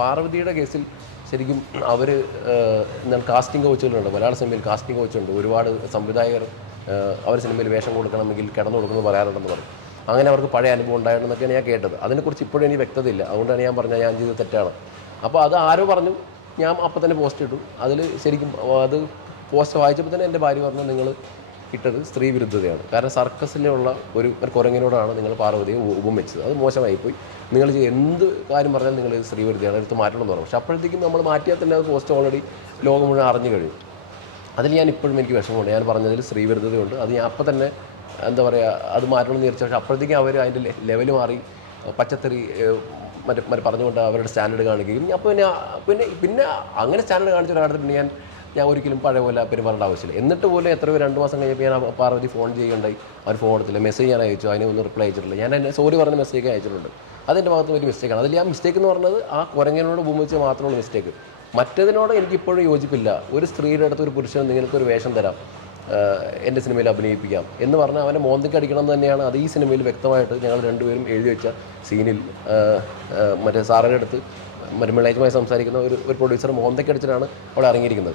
പാർവതിയുടെ കേസിൽ ശരിക്കും അവർ എന്താണ് കാസ്റ്റിംഗ് കോച്ചുകളുണ്ട്, മലയാള സിനിമയിൽ കാസ്റ്റിംഗ് കോച്ചുണ്ട്. ഒരുപാട് സംവിധായകർ അവർ സിനിമയിൽ വേഷം കൊടുക്കണമെങ്കിൽ കിടന്നു കൊടുക്കുന്നത് പറയാറുണ്ടെന്ന് പറഞ്ഞു. അങ്ങനെ അവർക്ക് പഴയ അനുഭവം ഉണ്ടായിരുന്നെന്നൊക്കെയാണ് ഞാൻ കേട്ടത്. അതിനെക്കുറിച്ച് ഇപ്പോഴും എനിക്ക് വ്യക്തതയില്ല. അതുകൊണ്ടാണ് ഞാൻ പറഞ്ഞത് ഞാൻ ചെയ്തത് തെറ്റാണ്. അപ്പോൾ അത് ആരോ പറഞ്ഞു, ഞാൻ അപ്പം തന്നെ പോസ്റ്റ് ഇട്ടു. അതിൽ ശരിക്കും അത് പോസ്റ്റ് വായിച്ചപ്പോൾ തന്നെ എൻ്റെ ഭാര്യ പറഞ്ഞു, നിങ്ങൾ ഇട്ടത് സ്ത്രീ വിരുദ്ധതയാണ്. കാരണം സർക്കസിലുള്ള ഒരു കുരങ്ങിനോടാണ് നിങ്ങൾ പാർവതിയെ ഉപമിച്ചത്, അത് മോശമായിപ്പോയി. നിങ്ങൾ എന്ത് കാര്യം പറഞ്ഞാൽ നിങ്ങൾ സ്ത്രീ വിരുദ്ധയാണ്, എടുത്ത് മാറ്റണമെന്ന് പറഞ്ഞു. പക്ഷെ അപ്പോഴത്തേക്കും നമ്മൾ മാറ്റിയാൽ തന്നെ അത് പോസ്റ്റ് ഓൾറെഡി ലോകം മുഴുവൻ അറിഞ്ഞു കഴിഞ്ഞു. അതിൽ ഞാൻ ഇപ്പോഴും എനിക്ക് വിഷമമുണ്ട്. ഞാൻ പറഞ്ഞതിൽ സ്ത്രീ വിരുദ്ധതയുണ്ട്. അത് ഞാൻ അപ്പം തന്നെ എന്താ പറയുക, അത് മാറ്റണമെന്ന് വിചാരിച്ചു. പക്ഷേ അപ്പോഴത്തേക്കും അവർ അതിൻ്റെ ലെവൽ മാറി പച്ചത്തറി മറ്റേ പറഞ്ഞുകൊണ്ട് അവരുടെ സ്റ്റാൻഡേർഡ് കാണിക്കുകയും അപ്പോൾ പിന്നെ അങ്ങനെ സ്റ്റാൻഡേർഡ് കാണിച്ച ഒരാളത്തിൽ പിന്നെ ഞാൻ ഒരിക്കലും പഴയ പോലെ പെരുമാറേണ്ട ആവശ്യമില്ല. എന്നിട്ട് പോലും എത്രയോ 2 മാസം കഴിഞ്ഞപ്പോൾ ഞാൻ പാർവതി ഫോൺ ചെയ്യുകയുണ്ടായി. അവർ ഫോൺ എടുത്തില്ല. മെസ്സേജ് ഞാൻ അയച്ചു, അതിനൊന്നും റിപ്ലൈ അയച്ചിട്ടില്ല. ഞാൻ എന്നെ സോറി പറഞ്ഞ മെസ്സേജ് അയച്ചിട്ടുണ്ട്. അതെൻ്റെ ഭാഗത്ത് ഒരു മിസ്റ്റേക്കാണ്. അതിൽ ആ മിസ്റ്റേക്ക് എന്ന് പറഞ്ഞത് ആ കുരങ്ങനോട് ഉപമിച്ച് മാത്രമുള്ള മിസ്റ്റേക്ക്. മറ്റതിനോട് എനിക്കിപ്പോഴും യോജിപ്പില്ല. ഒരു സ്ത്രീയുടെ അടുത്ത് ഒരു പുരുഷന് നിങ്ങൾക്കൊരു വേഷം തരാം, എൻ്റെ സിനിമയിൽ അഭിനയിപ്പിക്കാം എന്ന് പറഞ്ഞാൽ അവനെ മോന്തയ്ക്ക് അടിക്കണം എന്ന് തന്നെയാണ് അത് ഈ സിനിമയിൽ വ്യക്തമായിട്ട് ഞങ്ങൾ രണ്ടുപേരും എഴുതി വെച്ച സീനിൽ. മറ്റേ സാറിൻ്റെ അടുത്ത് മരുമളേജുമായി സംസാരിക്കുന്ന ഒരു പ്രൊഡ്യൂസർ മോന്തയ്ക്ക് അടിച്ചിട്ടാണ് അവിടെ ഇറങ്ങിയിരിക്കുന്നത്.